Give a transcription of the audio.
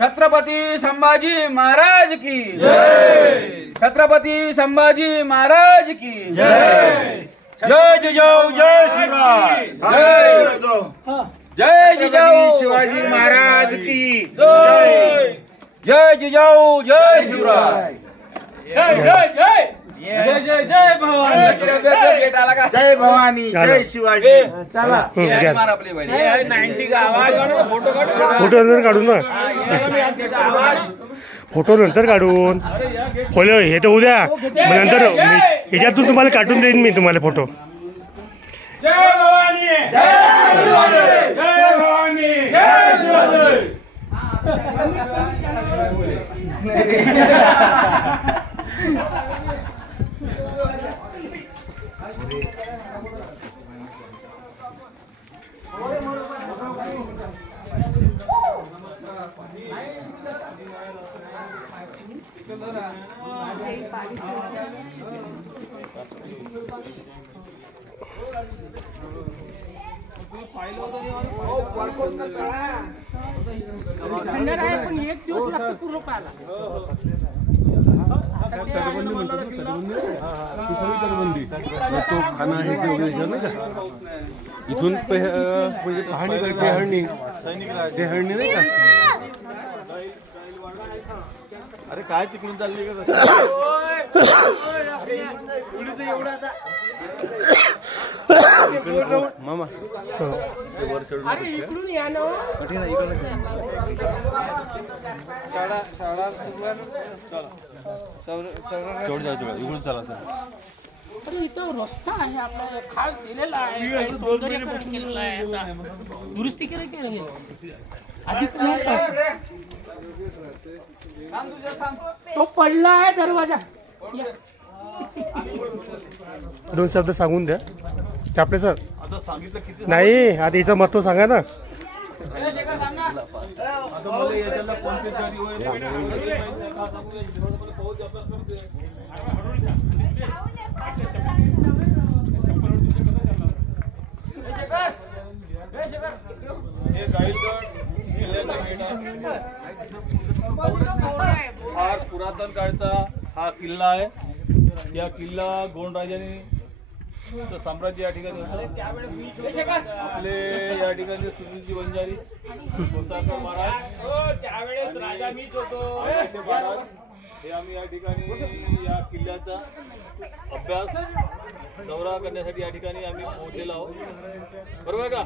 छत्रपती संभाजी महाराज की जय। छत्रपती संभाजी महाराज की जय। जय जिजाऊ जय शिवराय। जय जिजाऊ शिवाजी महाराज की जय। जय जिजाऊ जय शिवराय। जय जय जय जय जय जय भवानी। जय भवानी जय शिवाजी। चला आपली फोटो नंतर काढून ना, फोटो नंतर काढून फॉलो हे तर उद्या नंतर ह्याच्यातून तुम्हाला काढून देईन मी तुम्हाला फोटो। जय भवानी जय शिवाजी। जय भवानी जय शिवाजी। एक दिवस लागतो पूर्ण पाहायला। तो खाना हे नाही का इथून म्हणजे पाहणी करते हरणी ते हरणी नाही का। अरे काय तिकडून चालली का मामा वर चढून इकडून या ना चढ जायचं इकडून चला सर। अरे इथं रस्ता आहे आपला खास दिलेला आहे, काही सौंदर्यीकरण केलेलं आहे, आता दुरुस्ती केली आधी तो पडला आहे दरवाजा। दोन शब्द सांगून द्या चापले सर। नाही आता हिचं महत्व सांगा ना। फार पुरातन काळचा हा किल्ला आहे। या किल्ला गोंडराजांनी साम्राज्य या ठिकाणी आपले या ठिकाणी सुनीलजी वंजारी महाराज त्यावेळेस राजा मीच होतो महाराज हे आम्ही या ठिकाणी या किल्ल्याचा अभ्यास दौरा करण्यासाठी या ठिकाणी आम्ही पोहोचलेलो आहोत। बरोबर का?